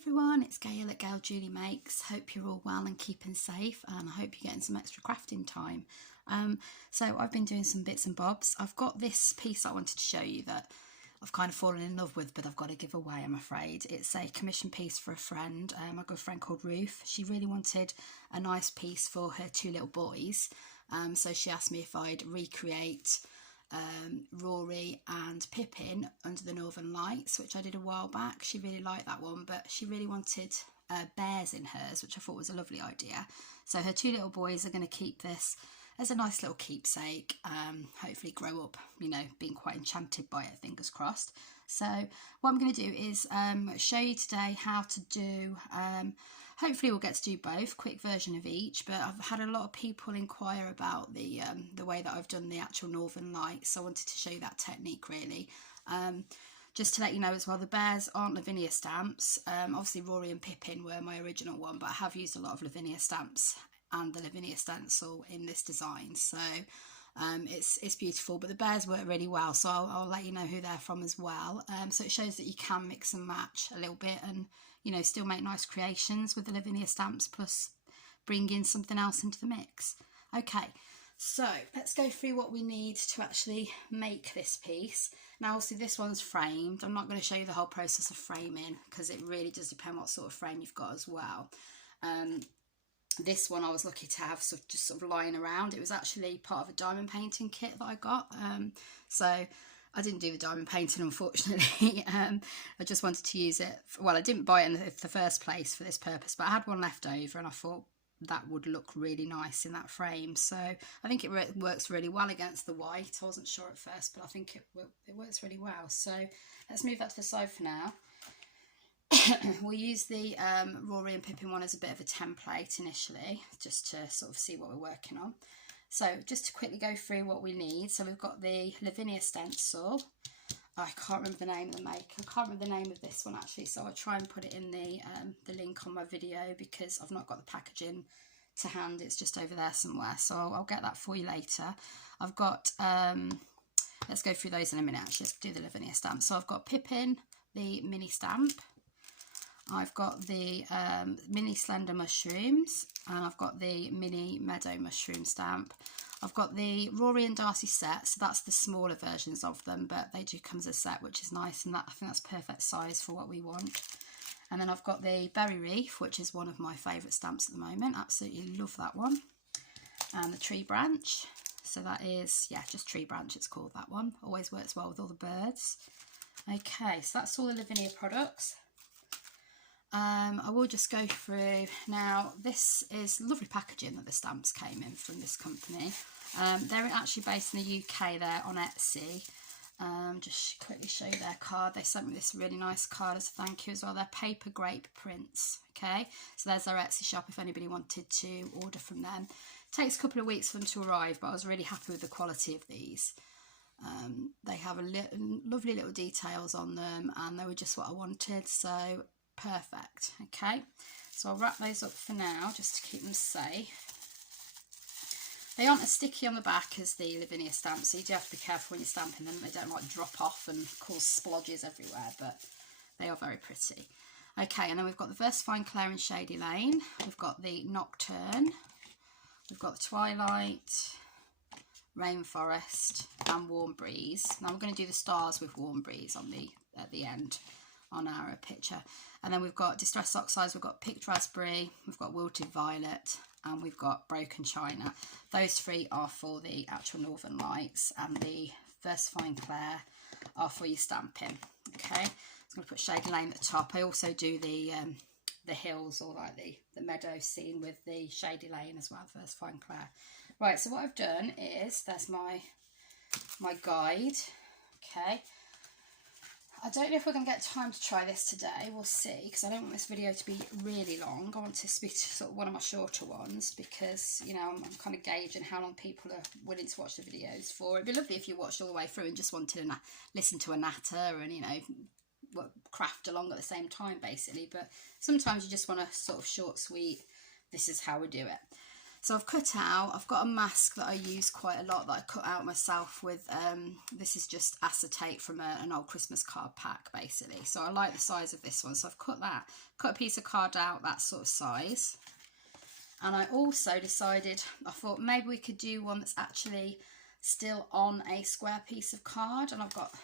everyone, it's Gail at Gail Julie Makes. Hope you're all well and keeping safe, and I hope you're getting some extra crafting time. So I've been doing some bits and bobs. I've got this piece I wanted to show you that I've kind of fallen in love with, but I've got to give away, I'm afraid. It's a commission piece for a friend, my good friend called Ruth. She really wanted a nice piece for her two little boys, so she asked me if I'd recreate Rory and Pippin under the Northern Lights, which I did a while back. She really liked that one, but she really wanted bears in hers, which I thought was a lovely idea. So her two little boys are going to keep this as a nice little keepsake, hopefully grow up, you know, being quite enchanted by it, fingers crossed. So what I'm going to do is show you today how to do, hopefully we'll get to do both, quick version of each, but I've had a lot of people inquire about the way that I've done the actual Northern Lights, so I wanted to show you that technique really. Just to let you know as well, the bears aren't Lavinia Stamps. Obviously Rory and Pippin were my original one, but I have used a lot of Lavinia Stamps and the Lavinia Stencil in this design, so it's beautiful. But the bears work really well, so I'll let you know who they're from as well. So it shows that you can mix and match a little bit and, you know, still make nice creations with the Lavinia Stamps, plus bring in something else into the mix. Okay, so let's go through what we need to actually make this piece. Now obviously this one's framed. I'm not going to show you the whole process of framing because it really does depend what sort of frame you've got as well. This one I was lucky to have just sort of lying around. It was actually part of a diamond painting kit that I got. So I didn't do the diamond painting, unfortunately. I just wanted to use it. Well, I didn't buy it in the first place for this purpose, but I had one left over and I thought that would look really nice in that frame. So I think it works really well against the white. I wasn't sure at first, but I think it works really well. So let's move that to the side for now. We'll use the Rory and Pippin one as a bit of a template initially, just to sort of see what we're working on. So just to quickly go through what we need. So we've got the Lavinia Stencil. I can't remember the name of the maker. I can't remember the name of this one actually, so I'll try and put it in the link on my video because I've not got the packaging to hand. It's just over there somewhere, so I'll get that for you later. I've got, let's go through those in a minute actually. Let's do the Lavinia stamp. So I've got Pippin, the mini stamp. I've got the mini slender mushrooms, and I've got the mini meadow mushroom stamp. I've got the Rory and Darcy set, so that's the smaller versions of them, but they do come as a set, which is nice, and I think that's perfect size for what we want. And then I've got the berry reef, which is one of my favourite stamps at the moment. Absolutely love that one. And the tree branch. So that is, yeah, just tree branch, it's called that one. Always works well with all the birds. Okay, so that's all the Lavinia products. I will just go through now. This is lovely packaging that the stamps came in from this company. They're actually based in the UK. They're on Etsy. Just quickly show you their card. They sent me this really nice card as a thank you as well. They're paper grape prints. Okay, so there's their Etsy shop if anybody wanted to order from them. It takes a couple of weeks for them to arrive, but I was really happy with the quality of these. They have lovely little details on them, and they were just what I wanted, so perfect. Okay, so I'll wrap those up for now just to keep them safe. They aren't as sticky on the back as the Lavinia stamps, so you do have to be careful when you're stamping them. They don't like drop off and cause splodges everywhere, but they are very pretty. Okay, and then we've got the Versafine Clair in Shady Lane. We've got the Nocturne. We've got the Twilight, Rainforest, and Warm Breeze. Now we're going to do the stars with Warm Breeze on at the end on our picture. And then we've got Distress Oxides, we've got Picked Raspberry, we've got Wilted Violet, and we've got Broken China. Those three are for the actual Northern Lights, and the Versafine Clair are for your stamping. Okay, so I'm going to put Shady Lane at the top. I also do the hills, or like the meadow scene with the Shady Lane as well, Versafine Clair. Right, so what I've done is, there's my guide. Okay, I don't know if we're going to get time to try this today. We'll see, because I don't want this video to be really long. I want this to be sort of one of my shorter ones, because, you know, I'm kind of gauging how long people are willing to watch the videos for. It'd be lovely if you watched all the way through and just wanted to listen to a natter and, you know, craft along at the same time, basically. But sometimes you just want a sort of short, sweet, this is how we do it. So I've cut out, I've got a mask that I use quite a lot that I cut out myself with, this is just acetate from an old Christmas card pack basically. So I like the size of this one, so I've cut a piece of card out that sort of size. And I also decided, I thought maybe we could do one that's actually still on a square piece of card, and I've got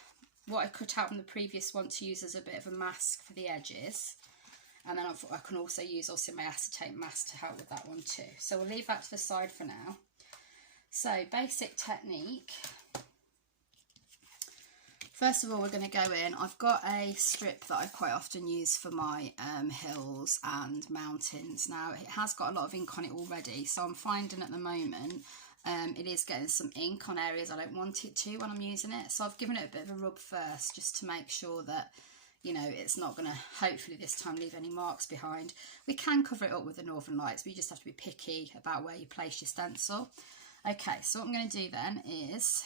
what I cut out from the previous one to use as a bit of a mask for the edges. And then I can also use my acetate mask to help with that one too. So we'll leave that to the side for now. So basic technique. First of all, we're going to go in. I've got a strip that I quite often use for my hills and mountains. Now it has got a lot of ink on it already, so I'm finding at the moment it is getting some ink on areas I don't want it to when I'm using it. So I've given it a bit of a rub first just to make sure that, you know, it's not going to, hopefully this time, leave any marks behind. We can cover it up with the Northern Lights, but you just have to be picky about where you place your stencil. Okay, so what I'm going to do then is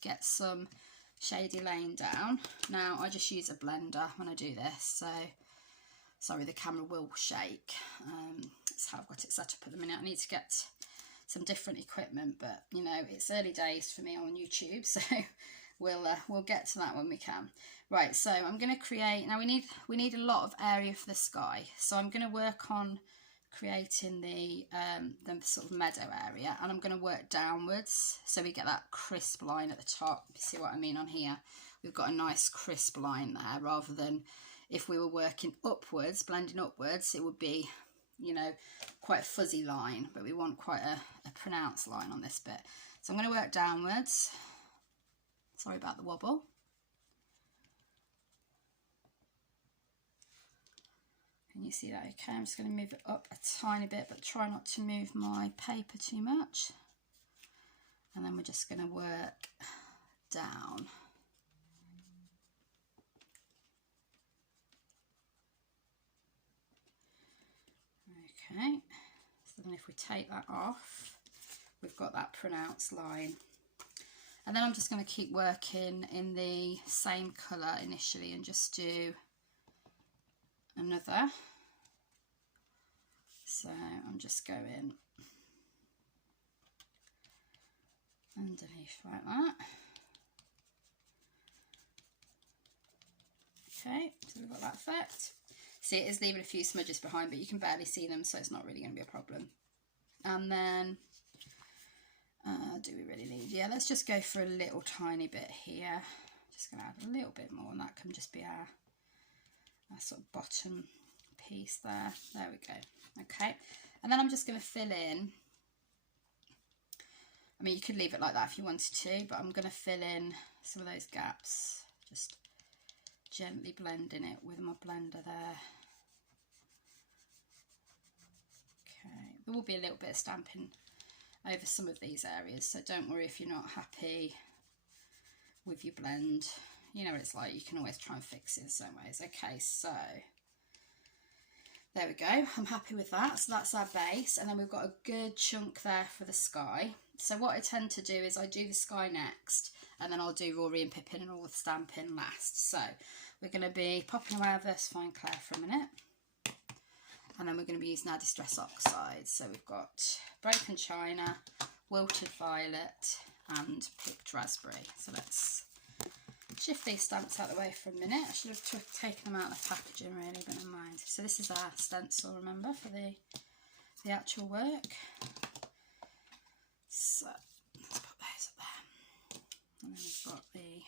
get some shady laying down. Now I just use a blender when I do this, so sorry the camera will shake. That's how I've got it set up at the minute. I need to get some different equipment, but you know, it's early days for me on YouTube, so we'll get to that when we can. Right, so I'm going to create, now we need a lot of area for the sky, so I'm going to work on creating the sort of meadow area, and I'm going to work downwards so we get that crisp line at the top. You see what I mean on here? We've got a nice crisp line there, rather than if we were working upwards, blending upwards, it would be, you know, quite a fuzzy line, but we want quite a pronounced line on this bit. So I'm going to work downwards. Sorry about the wobble. Can you see that okay? I'm just going to move it up a tiny bit, but try not to move my paper too much. And then we're just going to work down. Okay, so then if we take that off, we've got that pronounced line. And then I'm just going to keep working in the same colour initially and just do another. So I'm just going underneath like that. Okay, so we've got that effect. See, it is leaving a few smudges behind, but you can barely see them, so it's not really going to be a problem. And then, do we really need? Yeah, let's just go for a little tiny bit here. Just going to add a little bit more, and that can just be our sort of bottom piece there. There we go. Okay, and then I'm just going to fill in. I mean, you could leave it like that if you wanted to, but I'm going to fill in some of those gaps. Just gently blending it with my blender there. Okay, there will be a little bit of stamping over some of these areas, so don't worry if you're not happy with your blend. You know what it's like, you can always try and fix it in some ways. Okay, so there we go, I'm happy with that. So that's our base, and then we've got a good chunk there for the sky. So what I tend to do is I do the sky next, and then I'll do Rory and Pippin and all the stamping last. So we're going to be popping away our Versafine Clair for a minute, and then we're going to be using our Distress Oxides. So we've got Broken China, Wilted Violet and Picked Raspberry. So let's shift these stamps out of the way for a minute. I should have taken them out of the packaging really, but never mind. So this is our stencil, remember, for the actual work. So let's put those up there. And then we've got the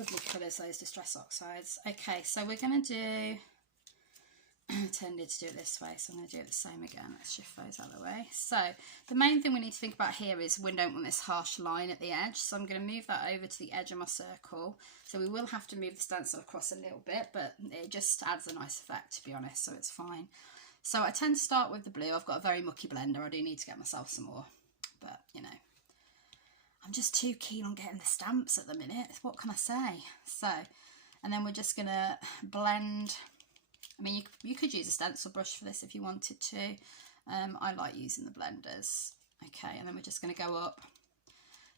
lovely colours, those Distress Oxides. Okay, so we're going to do, I tended to do it this way, so I'm going to do it the same again. Let's shift those out of the way. So the main thing we need to think about here is we don't want this harsh line at the edge, so I'm going to move that over to the edge of my circle. So we will have to move the stencil across a little bit, but it just adds a nice effect, to be honest, so it's fine. So I tend to start with the blue. I've got a very mucky blender. I do need to get myself some more, but you know, I'm just too keen on getting the stamps at the minute. What can I say? So, and then we're just going to blend. I mean, you could use a stencil brush for this if you wanted to. I like using the blenders. Okay, and then we're just going to go up.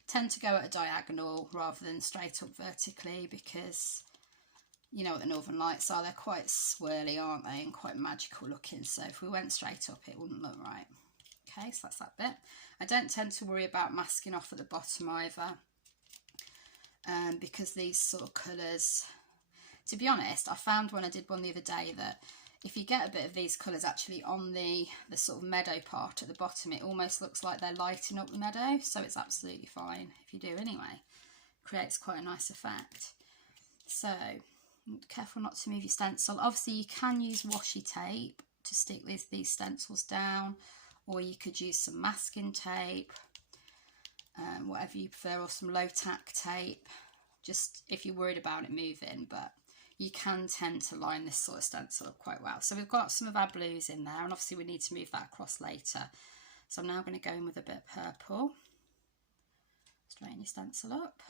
Tend to go at a diagonal rather than straight up vertically, because you know what the Northern Lights are. They're quite swirly, aren't they, and quite magical looking. So if we went straight up, it wouldn't look right. Okay, so that's that bit. I don't tend to worry about masking off at the bottom either, because these sort of colours, to be honest, I found when I did one the other day that if you get a bit of these colours actually on the sort of meadow part at the bottom, it almost looks like they're lighting up the meadow, so it's absolutely fine if you do anyway. Creates quite a nice effect. So careful not to move your stencil. Obviously you can use washi tape to stick these stencils down, or you could use some masking tape, whatever you prefer, or some low tack tape, just if you're worried about it moving, but you can tend to line this sort of stencil up quite well. So we've got some of our blues in there, and obviously we need to move that across later. So I'm now going to go in with a bit of purple. Straighten your stencil up.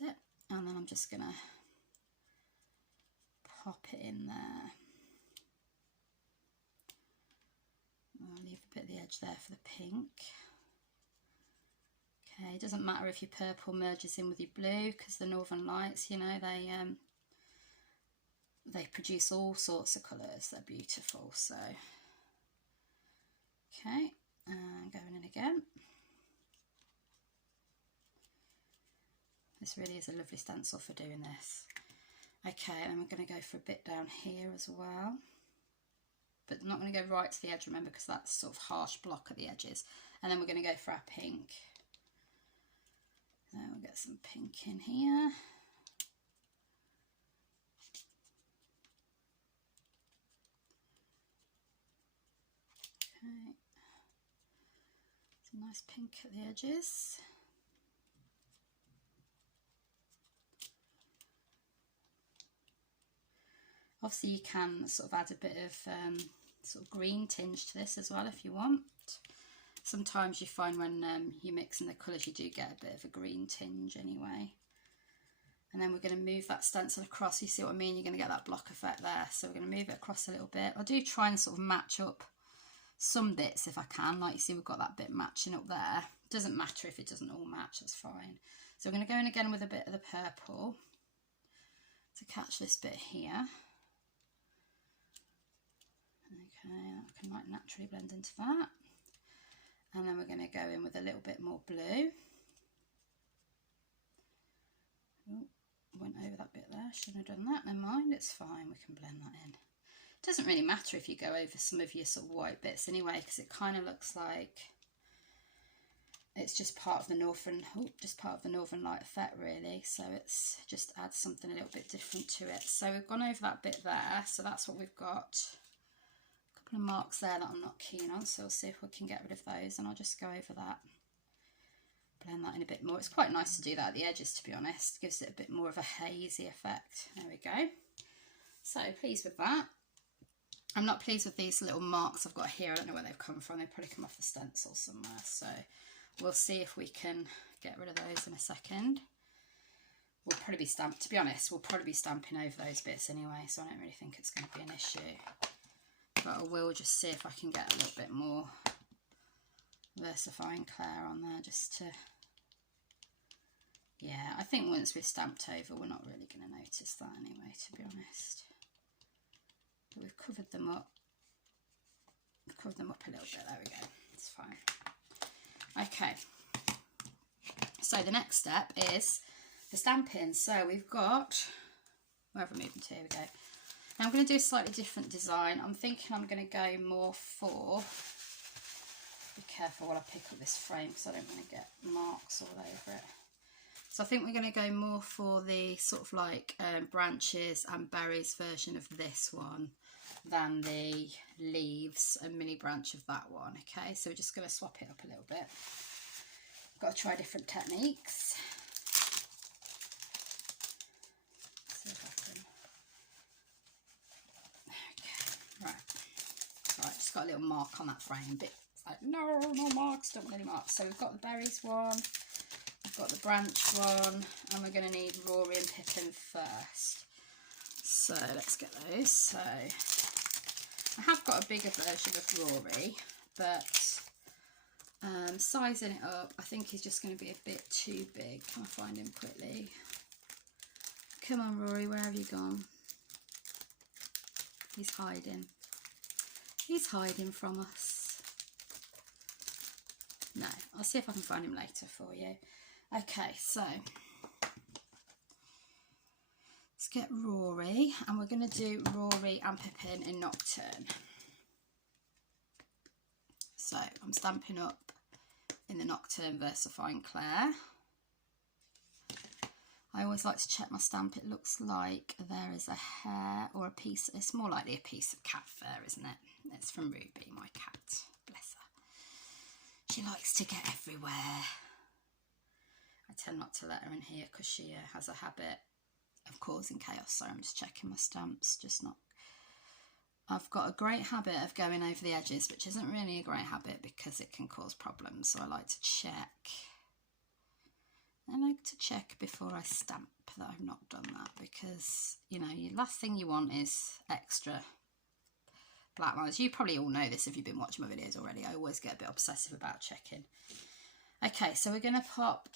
That's it. And then I'm just going to pop it in there. I'll leave a bit of the edge there for the pink. Okay, it doesn't matter if your purple merges in with your blue, because the Northern Lights, you know, they produce all sorts of colours. They're beautiful. So, okay, and going in again. This really is a lovely stencil for doing this. Okay, and we're going to go for a bit down here as well, but I'm not going to go right to the edge, remember, because that's sort of harsh block at the edges. And then we're going to go for our pink. So we'll get some pink in here. Okay, some nice pink at the edges. Obviously you can sort of add a bit of sort of green tinge to this as well if you want. Sometimes you find when you're mixing the colours you do get a bit of a green tinge anyway. And then we're going to move that stencil across. You see what I mean? You're going to get that block effect there. So we're going to move it across a little bit. I do try and sort of match up some bits if I can. Like you see, we've got that bit matching up there. Doesn't matter if it doesn't all match, that's fine. So we're going to go in again with a bit of the purple to catch this bit here. Okay, that can like naturally blend into that. And then we're going to go in with a little bit more blue. Oh, went over that bit there, shouldn't have done that, never mind, it's fine, we can blend that in. It doesn't really matter if you go over some of your sort of white bits anyway, because it kind of looks like it's just part of the northern light effect really, so it's just adds something a little bit different to it. So we've gone over that bit there, so that's what we've got. A couple of marks there that I'm not keen on, so we'll see if we can get rid of those, and I'll just go over that, blend that in a bit more. It's quite nice to do that at the edges, to be honest, gives it a bit more of a hazy effect. There we go. So pleased with that. I'm not pleased with these little marks I've got here. I don't know where they've come from. They've probably come off the stencil somewhere, so we'll see if we can get rid of those in a second. We'll probably be stamped, to be honest, we'll probably be stamping over those bits anyway, so I don't really think it's going to be an issue. But I will just see if I can get a little bit more Versafine Clair on there, just to, yeah, I think once we're stamped over, we're not really going to notice that anyway, to be honest. But we've covered them up. We've covered them up a little bit, there we go, it's fine. Okay, so the next step is the stamping. So we've got, where have I moved to? Here we go. Now I'm going to do a slightly different design. I'm thinking I'm going to go more for, be careful while I pick up this frame because I don't want to get marks all over it. So I think we're going to go more for the sort of like branches and berries version of this one than the leaves and mini branch of that one. Okay, so we're just going to swap it up a little bit. Got to try different techniques. See if I can. Okay, right, just got a little mark on that frame, but it's like no marks, don't want any marks. So we've got the berries one, we've got the branch one, and we're going to need Rory and Pippin first. So let's get those. So I have got a bigger version of Rory, but sizing it up, I think he's just going to be a bit too big. Can I find him quickly? Come on, Rory, where have you gone? He's hiding. He's hiding from us. No, I'll see if I can find him later for you. Okay, so let's get Rory, and we're going to do Rory and Pippin in Nocturne. So I'm stamping up in the Nocturne Versafine Clair. I always like to check my stamp. It looks like there is a hair or a piece. It's more likely a piece of cat fur, isn't it? It's from Ruby, my cat. Bless her. She likes to get everywhere. I tend not to let her in here because she has a habit of causing chaos. So I'm just checking my stamps, just not. I've got a great habit of going over the edges, which isn't really a great habit because it can cause problems. So I like to check. I like to check before I stamp that I've not done that, because, you know, the last thing you want is extra black lines. You probably all know this if you've been watching my videos already. I always get a bit obsessive about checking. Okay, so we're going to pop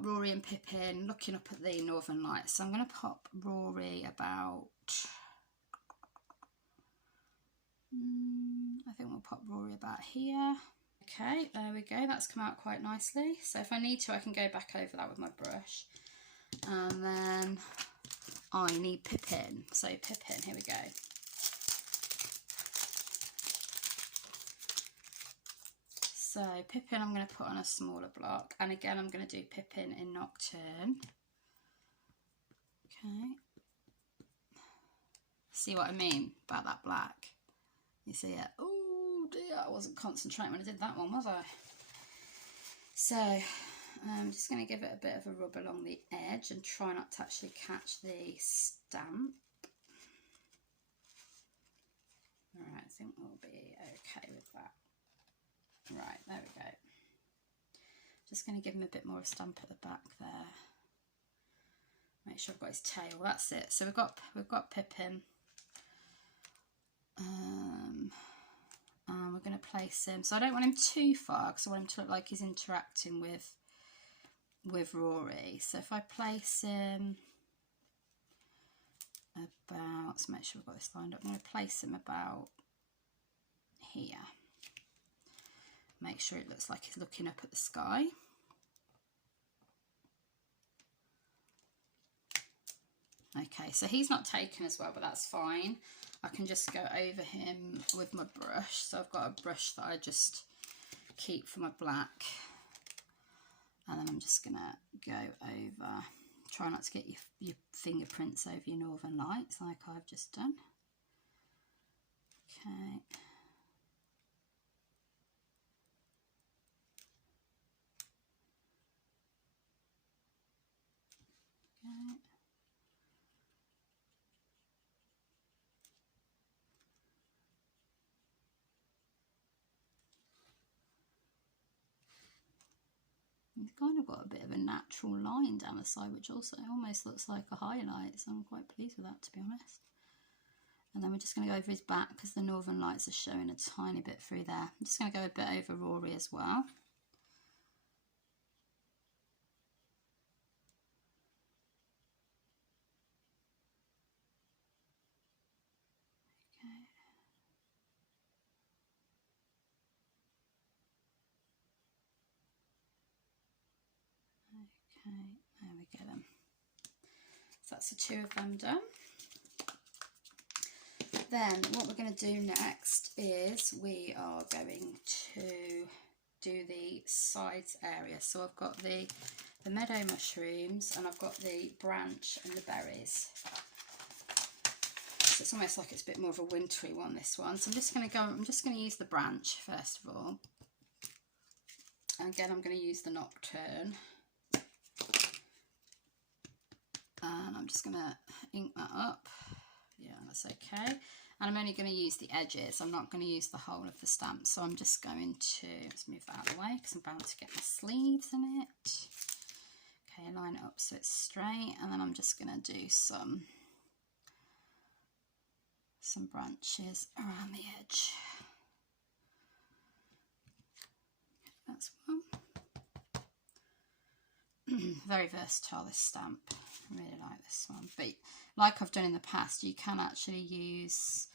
Rory and Pippin, looking up at the Northern Lights. So I'm going to pop Rory about, I think we'll pop Rory about here. Okay, there we go, that's come out quite nicely. So if I need to, I can go back over that with my brush. And then I need Pippin. So Pippin, here we go. So Pippin I'm going to put on a smaller block. And again, I'm going to do Pippin in Nocturne. Okay. See what I mean about that black? You see it? Oh dear, I wasn't concentrating when I did that one, was I? So I'm just going to give it a bit of a rub along the edge and try not to actually catch the stamp. Alright, I think we'll be okay with that. Right, there we go. Just going to give him a bit more stamp at the back there. Make sure I've got his tail. That's it. So we've got Pippin. And we're going to place him. So I don't want him too far because I want him to look like he's interacting with Rory. So if I place him about, let's make sure we've got this lined up. I'm going to place him about here. Make sure it looks like he's looking up at the sky. Okay, so he's not taken as well, but that's fine. I can just go over him with my brush. So I've got a brush that I just keep for my black. And then I'm just going to go over. Try not to get your fingerprints over your Northern Lights like I've just done. Okay. Okay. You've kind of got a bit of a natural line down the side, which also almost looks like a highlight, so I'm quite pleased with that, to be honest. And then we're just going to go over his back because the Northern Lights are showing a tiny bit through there. I'm just going to go a bit over Rory as well. Okay, there we go then. So that's the two of them done. Then what we're going to do next is we are going to do the sides area. So I've got the meadow mushrooms and I've got the branch and the berries. So it's almost like it's a bit more of a wintry one, this one. So I'm just going to use the branch first of all. And again, I'm going to use the Nocturne. And I'm just going to ink that up. Yeah, that's okay. And I'm only going to use the edges. I'm not going to use the whole of the stamp. So I'm just going to, let's move that out of the way because I'm bound to get my sleeves in it. Okay, line it up so it's straight. And then I'm just going to do some branches around the edge. That's one. Very versatile, this stamp. I really like this one. But like I've done in the past, you can actually use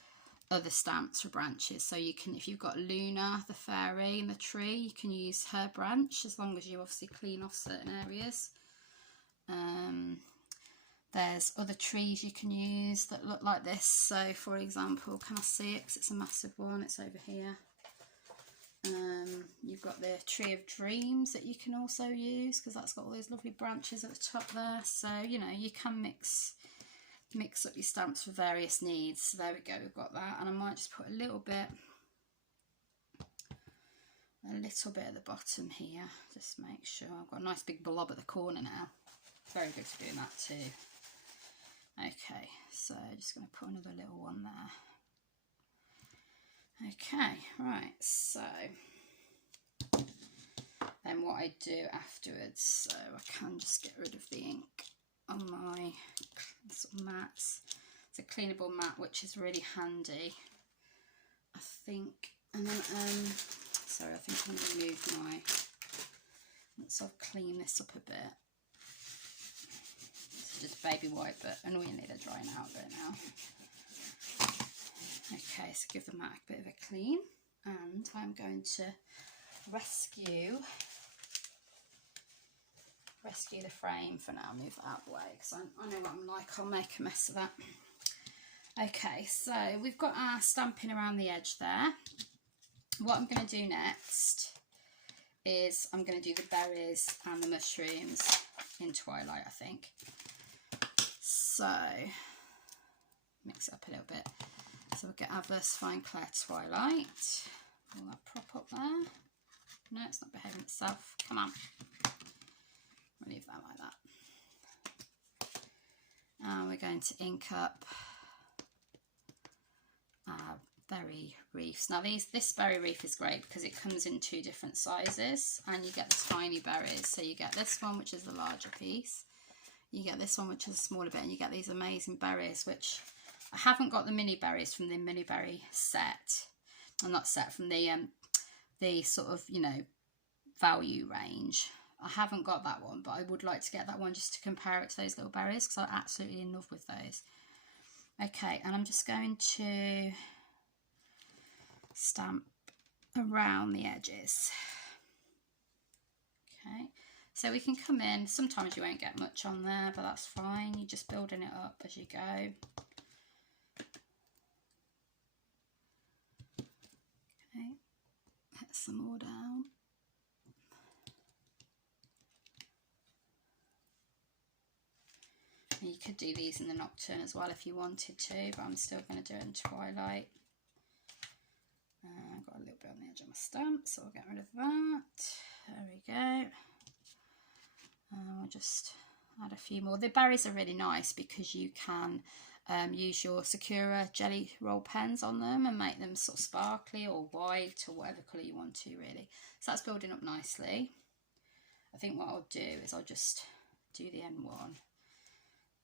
other stamps for branches. So you can, if you've got Luna the fairy in the tree, you can use her branch, as long as you obviously clean off certain areas. There's other trees you can use that look like this. So for example, can I see it, because it's a massive one, it's over here. You've got the Tree of Dreams that you can also use, because that's got all those lovely branches at the top there. So, you know, you can mix up your stamps for various needs. So there we go, we've got that. And I might just put a little bit at the bottom here, just make sure. I've got a nice big blob at the corner now. Very good for doing that too. Okay, so just going to put another little one there. Okay, right, so then what I do afterwards, so I can just get rid of the ink on my sort of mats. It's a cleanable mat, which is really handy, I think. And then, sorry, I think I'm going to move my, let's sort of clean this up a bit. It's just baby white, but annoyingly they're drying out a bit now. Okay, so give the mat a bit of a clean, and I'm going to rescue the frame for now. Move that out of the way, because I know what I'm like, I'll make a mess of that. Okay, so we've got our stamping around the edge there. What I'm going to do next is I'm going to do the berries and the mushrooms in Twilight, I think. So mix it up a little bit. So we'll get our Versafine Clair Twilight. Will that prop up there? No, it's not behaving itself. Come on. We'll leave that like that. And we're going to ink up our berry reefs. Now this berry reef is great because it comes in 2 different sizes, and you get the tiny berries. So you get this one, which is the larger piece. You get this one, which is a smaller bit, and you get these amazing berries, which I haven't got the mini berries from the mini berry set. I'm not set from the sort of, you know, value range. I haven't got that one, but I would like to get that one just to compare it to those little berries, because I'm absolutely in love with those. Okay, and I'm just going to stamp around the edges. Okay, so we can come in, sometimes you won't get much on there, but that's fine. You're just building it up as you go. Okay, put some more down. And you could do these in the Nocturne as well if you wanted to, but I'm still going to do it in Twilight. I've got a little bit on the edge of my stamp, so I'll get rid of that. There we go. We'll just add a few more. The berries are really nice because you can use your Sakura jelly roll pens on them and make them sort of sparkly or white or whatever colour you want to, really. So that's building up nicely. I think what I'll do is I'll just do the N1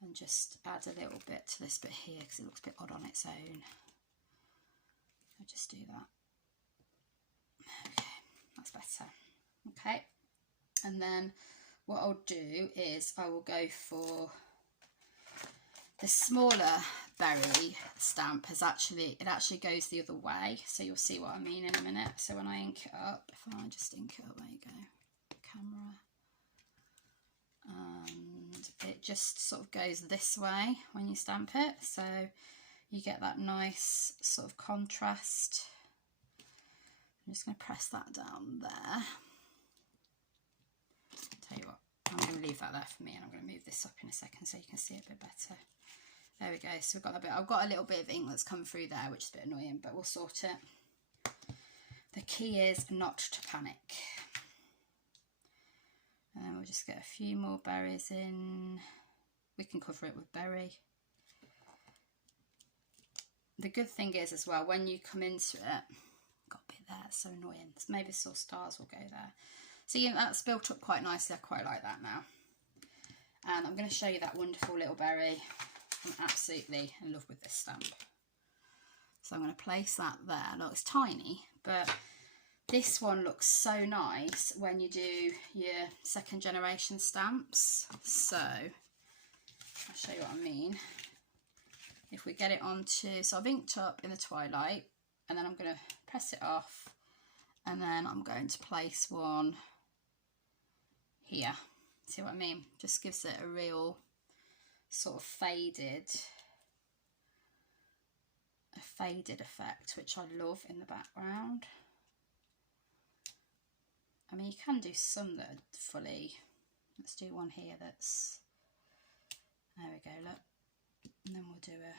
and just add a little bit to this bit here because it looks a bit odd on its own. I'll just do that. Okay, that's better. Okay, and then what I'll do is I will go for the smaller berry stamp. It actually goes the other way, so you'll see what I mean in a minute. So when I ink it up, if I just ink it up, there you go, camera, and it just sort of goes this way when you stamp it, so you get that nice sort of contrast. I'm just going to press that down there. Tell you what, I'm going to leave that there for me, and I'm going to move this up in a second so you can see it a bit better. There we go, so we've got that bit. I've got a little bit of ink that's come through there, which is a bit annoying, but we'll sort it. The key is not to panic. And we'll just get a few more berries in. We can cover it with berry. The good thing is as well, when you come into it, got a bit there, it's so annoying. Maybe some stars will go there. So yeah, that's built up quite nicely. I quite like that now. And I'm going to show you that wonderful little berry. I'm absolutely in love with this stamp. So I'm going to place that there. Look, it's tiny, but this one looks so nice when you do your 2nd generation stamps. So I'll show you what I mean. if we get it onto, so I've inked up in the twilight, and then I'm going to press it off, and then I'm going to place one here. See what I mean? Just gives it a real sort of faded effect, which I love in the background. I mean, you can do some that are fully, let's do one here that's, there we go, look, and then we'll do a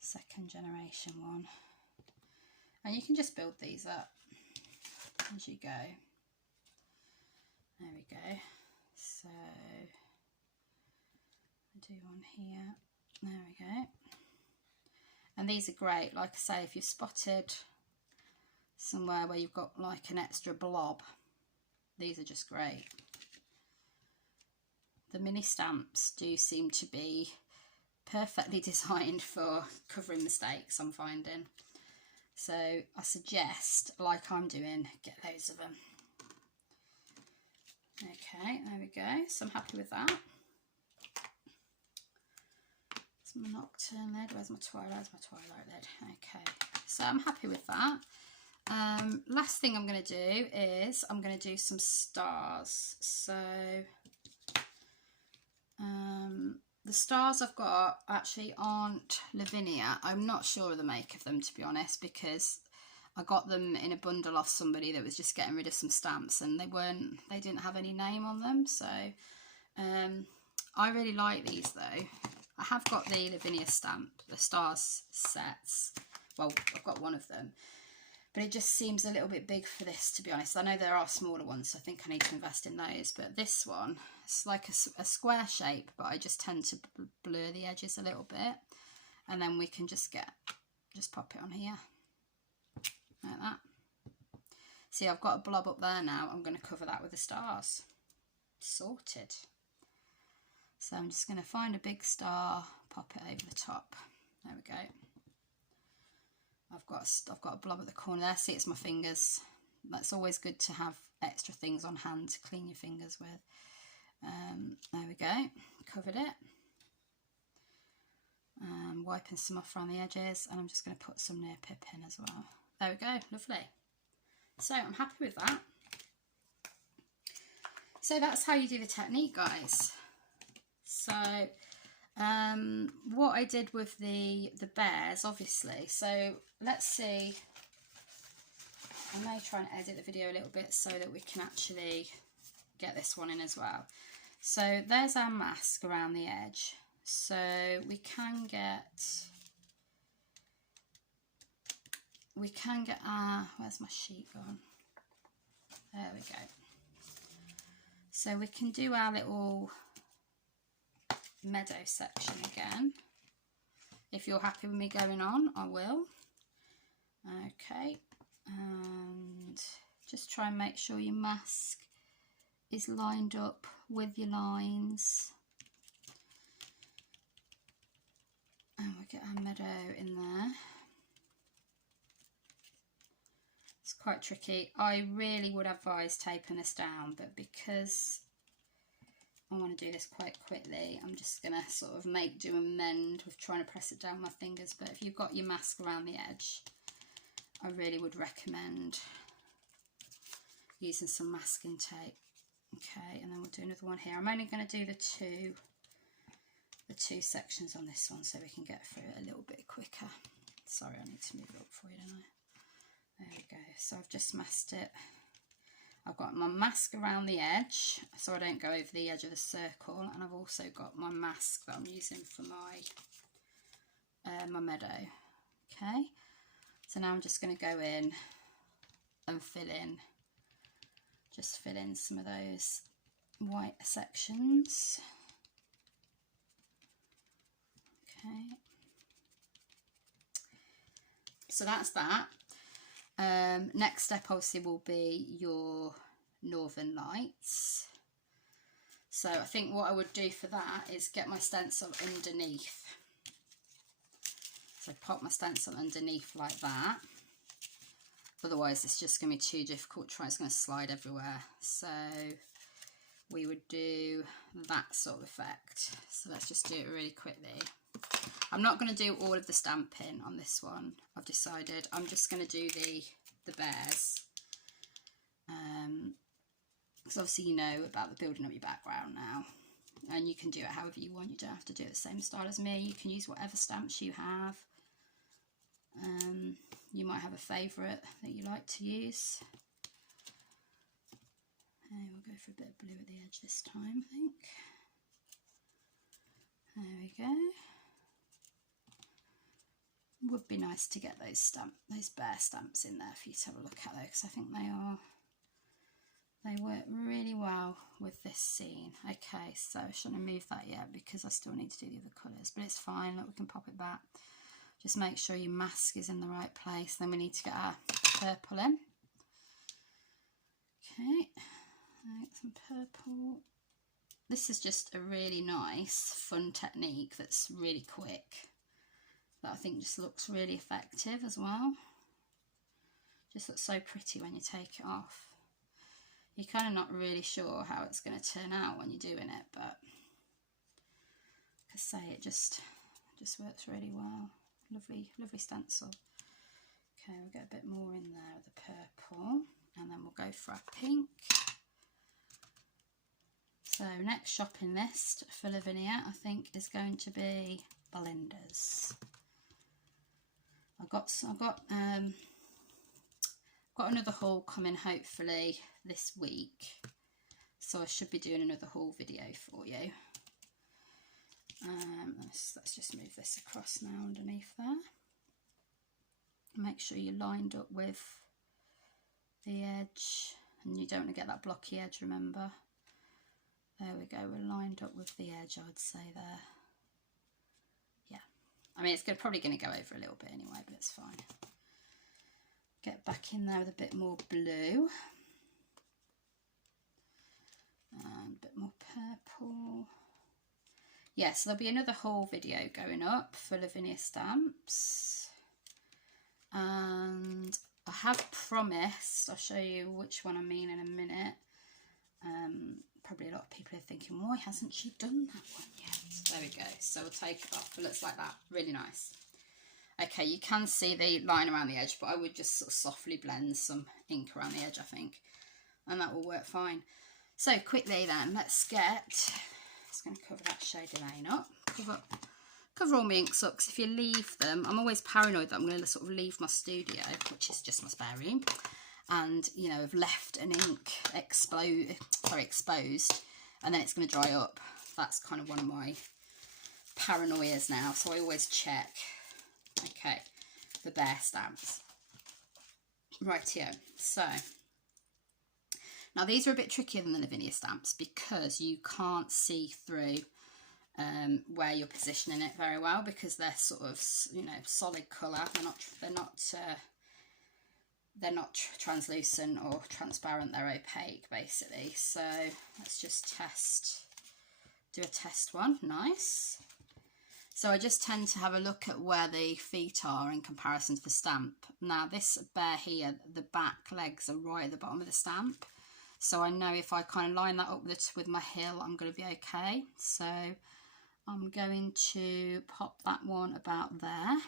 second generation one, and you can just build these up as you go. There we go. So I'll do one here. There we go. And these are great, like I say, if you've spotted somewhere where you've got like an extra blob, these are just great. The mini stamps do seem to be perfectly designed for covering mistakes, I'm finding. So I suggest, like I'm doing, get loads of them. Okay, there we go. So I'm happy with that. That's my nocturne lid. Where's my twilight? There's my twilight lid. Okay, so I'm happy with that. Last thing I'm going to do is I'm going to do some stars. So the stars I've got actually aren't Lavinia. I'm not sure of the make of them, to be honest, because I got them in a bundle off somebody that was just getting rid of some stamps, and they didn't have any name on them. So I really like these though. I have got the Lavinia stamp, the stars sets. Well, I've got one of them, but it just seems a little bit big for this, to be honest. I know there are smaller ones, so I think I need to invest in those, but this one, it's like a square shape, but I just tend to blur the edges a little bit, and then we can just pop it on here like that. See, I've got a blob up there now. I'm going to cover that with the stars. Sorted. So I'm just going to find a big star, pop it over the top. There we go. I've got a blob at the corner there. See, it's my fingers. That's always good to have extra things on hand to clean your fingers with. There we go. Covered it. Wiping some off around the edges, and I'm just going to put some near pip in as well. There we go. Lovely. So I'm happy with that. So that's how you do the technique, guys. So what I did with the bears, obviously, so let's see, I may try and edit the video a little bit so that we can actually get this one in as well. So there's our mask around the edge, so we can get our, where's my sheet gone? There we go. So we can do our little meadow section again. If you're happy with me going on, I will. Okay, and just try and make sure your mask is lined up with your lines. And we'll get our meadow in there. It's quite tricky. I really would advise taping this down, but because I want to do this quite quickly, I'm just going to sort of do a mend with trying to press it down with my fingers. But if you've got your mask around the edge, I really would recommend using some masking tape. Okay, and then we'll do another one here. I'm only going to do the two sections on this one so we can get through it a little bit quicker. Sorry, I need to move it up for you, don't I? There we go. So I've just masked it. I've got my mask around the edge so I don't go over the edge of the circle, and I've also got my mask that I'm using for my meadow. Okay, so now I'm just going to go in and fill in some of those white sections. Okay, so that's that. Next step obviously will be your northern lights. So I think what I would do for that is get my stencil underneath. So pop my stencil underneath like that. Otherwise it's just going to be too difficult to try. It's going to slide everywhere. So we would do that sort of effect. So let's just do it really quickly. I'm not going to do all of the stamping on this one. I've decided I'm just going to do the bears. Because obviously you know about the building up your background now. And you can do it however you want. You don't have to do it the same style as me. You can use whatever stamps you have. You might have a favourite that you like to use. We'll go for a bit of blue at the edge this time, I think. There we go. Would be nice to get those bear stamps in there for you to have a look at though, because I think they work really well with this scene. Okay, so I shouldn't move that yet because I still need to do the other colours, but it's fine. Look, we can pop it back. Just make sure your mask is in the right place. Then we need to get our purple in. Okay, get some purple. This is just a really nice, fun technique that's really quick, that I think just looks really effective as well. Just looks so pretty when you take it off. You're kind of not really sure how it's going to turn out when you're doing it, but like I say, it just works really well. Lovely, lovely stencil. Okay, we'll get a bit more in there of the purple, and then we'll go for our pink. So next shopping list for Lavinia, I think, is going to be Belinda's. I've got another haul coming hopefully this week, so I should be doing another haul video for you. Let's just move this across now underneath there. Make sure you're lined up with the edge, and you don't want to get that blocky edge, remember. There we go, we're lined up with the edge, I would say there. Yeah, I mean, it's probably going to go over a little bit anyway, but it's fine. Get back in there with a bit more blue. And a bit more purple. Yeah, so there'll be another haul video going up for Lavinia Stamps. And I have promised, I'll show you which one I mean in a minute. Probably a lot of people are thinking, why hasn't she done that one yet? There we go. So we'll take it off. It looks like that. Really nice. Okay, you can see the line around the edge, but I would just sort of softly blend some ink around the edge, I think. And that will work fine. So quickly then, let's get, just going to cover that shading line up. Cover all my inks up, because if you leave them, I'm always paranoid that I'm going to sort of leave my studio, which is just my spare room, and, you know, I've left an ink exposed, and then it's going to dry up. That's kind of one of my paranoias now, so I always check. Okay, the bear stamps. Rightio. So, now these are a bit trickier than the Lavinia stamps because you can't see through where you're positioning it very well, because they're sort of, you know, solid colour. They're not translucent or transparent. They're opaque basically. So let's just do a test one. Nice. So I just tend to have a look at where the feet are in comparison to the stamp. Now this bear here, the back legs are right at the bottom of the stamp. So I know if I kind of line that up with my heel, I'm going to be okay. So I'm going to pop that one about there.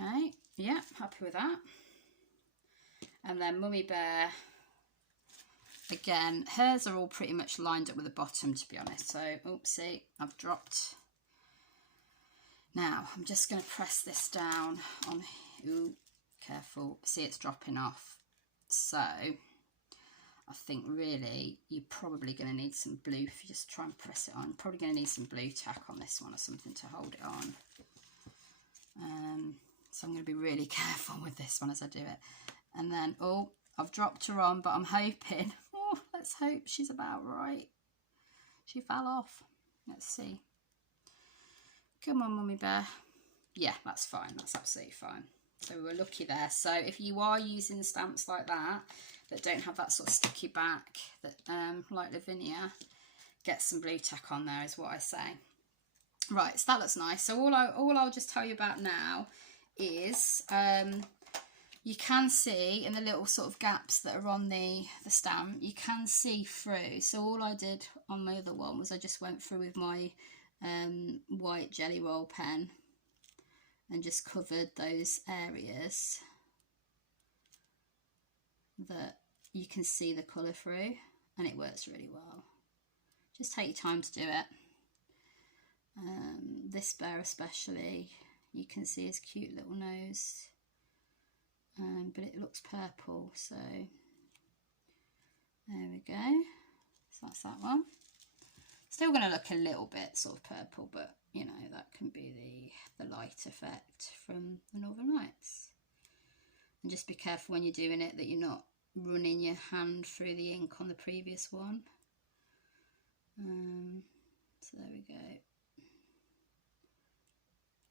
Okay, yeah, happy with that. And then Mummy Bear, again, hers are all pretty much lined up with the bottom, to be honest. So, oopsie, I've dropped. Now, I'm just going to press this down on, ooh, careful, see it's dropping off. So, I think really you're probably going to need some blue if you just try and press it on. Probably going to need some blue tack on this one or something to hold it on. So I'm going to be really careful with this one as I do it. And then, oh, I've dropped her on, but I'm hoping, oh, let's hope she's about right. She fell off. Let's see. Come on, Mummy Bear. Yeah, that's fine. That's absolutely fine. So we were lucky there. So if you are using stamps like that don't have that sort of sticky back, that like Lavinia, get some blue tack on there is what I say. Right, so that looks nice. So all I'll just tell you about now is you can see in the little sort of gaps that are on the stamp, you can see through. So all I did on my other one was I just went through with my white jelly roll pen and just covered those areas that you can see the colour through, and it works really well. Just take your time to do it. This bear especially, you can see his cute little nose, but it looks purple, so there we go. So that's that one. Still going to look a little bit sort of purple, but you know, that can be the light effect from the Northern Lights. And just be careful when you're doing it that you're not running your hand through the ink on the previous one. So there we go.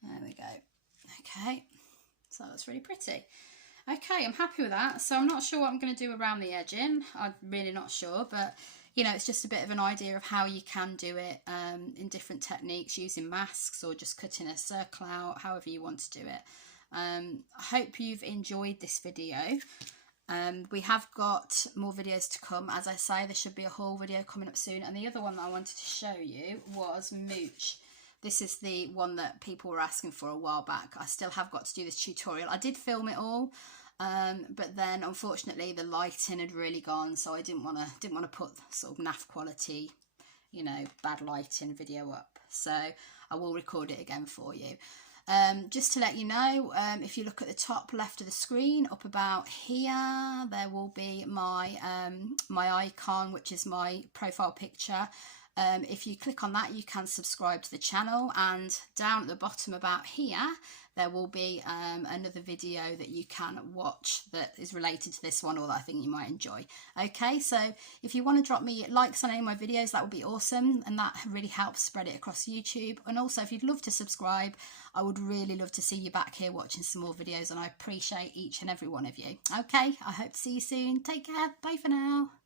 There we go. Okay, so that's really pretty. Okay, I'm happy with that. So I'm not sure what I'm going to do around the edging. I'm really not sure, but you know, it's just a bit of an idea of how you can do it in different techniques, using masks or just cutting a circle out, however you want to do it. I hope you've enjoyed this video. We have got more videos to come. As I say, there should be a haul video coming up soon. And the other one that I wanted to show you was Mooch. This is the one that people were asking for a while back. I still have got to do this tutorial. I did film it all, but then unfortunately the lighting had really gone, so I didn't want to put sort of naff quality, you know, bad lighting video up. So I will record it again for you. Just to let you know, if you look at the top left of the screen, up about here, there will be my my icon, which is my profile picture. If you click on that, you can subscribe to the channel, and down at the bottom about here there will be another video that you can watch that is related to this one, or that I think you might enjoy. Okay, so if you want to drop me likes on any of my videos, that would be awesome, and that really helps spread it across YouTube. And also, if you'd love to subscribe, I would really love to see you back here watching some more videos, and I appreciate each and every one of you. Okay, I hope to see you soon. Take care. Bye for now.